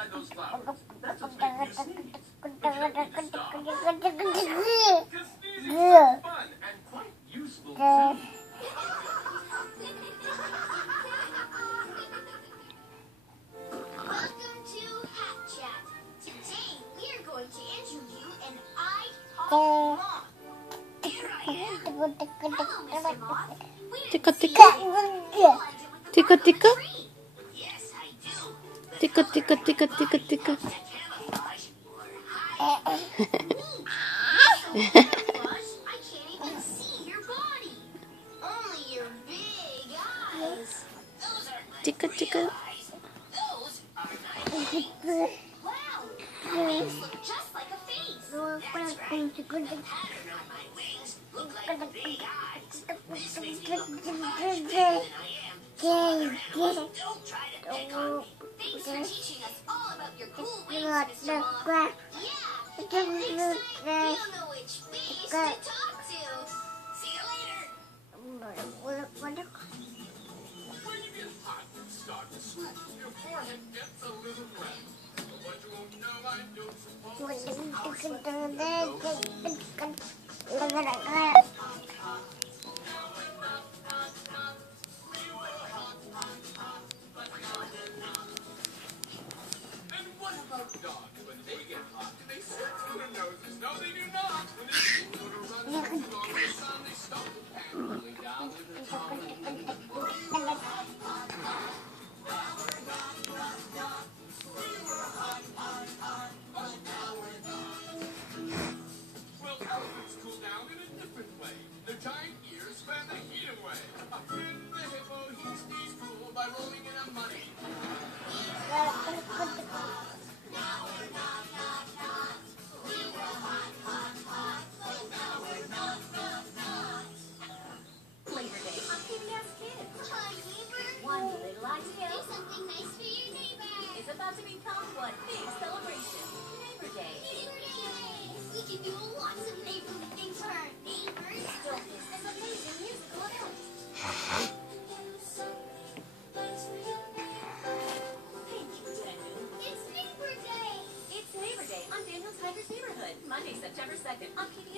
inside those flowers. That's what's making you sneeze. But you don't need to stop. Because sneezing is fun and quite useful too. Welcome to Hat Chat. Today we're going to interview an iHeart Moth. Here I am. Hello, Mr. Moth. Tika tika. Tika tika. Yes, I do. Tika tika tika tika tika. Camouflage or hide. So camouflage, I can't even see your body. Only your big eyes. Those are my Tika tika. eyes. Those are my wow, your wings look just like a face. That's right. The pattern on my wings look like big eyes. This makes me look much bigger than I am. Don't try to pick on me. Thanks for teaching us all about your cool wings, Mr. Moth. Yeah, and next we'll know which face to talk to. See you later. When you get hot and start to sweat, your forehead gets a little wet. But what you won't know, I don't suppose, is how sweat And what about dogs? When they get hot, do they sit through their noses? No, they do not. When they see water running along the sun, they stop and rolling down with their tongue. Well, elephants cool down in a different way. Their giant ears fan the heat away. A fin the hippo, he stays cool by rolling in a muddy. Labor Day on PBS Kids. Hi, neighbor. One little idea Do something nice for your neighbor. is about to become one big celebration. Labor Day. Neighbor Day. We can do lots of neighborly things for our neighbors. Don't miss this amazing musical event. Thank you, Daniel. It's Neighbor Day. It's Labor Day on Daniel Tiger's Neighborhood, Monday, September 2nd on PBS.